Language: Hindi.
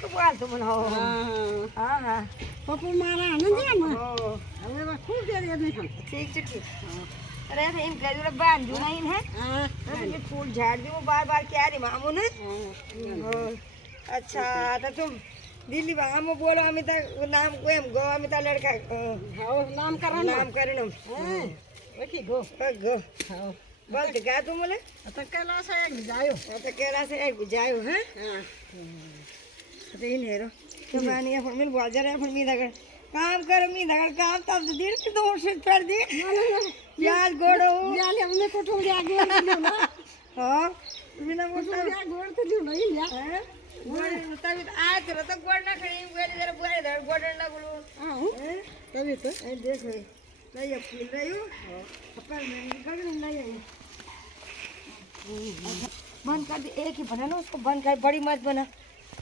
તો બોલ તો મને હા હા પપ્પુ મારા આનંદ છે ને હવે બસ ખૂબ દે નહીં ઠીક છે ઠીક અરે એમ કહેજો બાંધ્યું નહીં હે તમે ફૂલ ઝાડ દો બાર ક્યારે મામો ને अच्छा तो तुम दिल्ली वहाँ में बोलो अमिता नाम को एम गो अमिता लड़का हाँ नाम करण ओके गो गो बोल के क्या तुम बोले तो कैलाश है जायो तो केला से एक जायो हैं तो इन हेरो तो मानी अपन मिल बोल जा रहे अपन मी दगड़ काम कर मी दगड़ काम तब तो दिन की दो से कर दे यार गोड़ो यार हमने कोठो ले आगे ना हां बिना मोटो गोड़ तो लियो नहीं लिया हैं गोड़ तभी आए तो गोड़ ना खड़ी गोड़ जरा बुआई दर गोड़ ना गुलू हां तभी तो ए देखो नहीं अब पी रही हूं अपन मैं निकल नहीं आई बंद कर दे एक ही बना ना उसको बंद कर बड़ी मत बना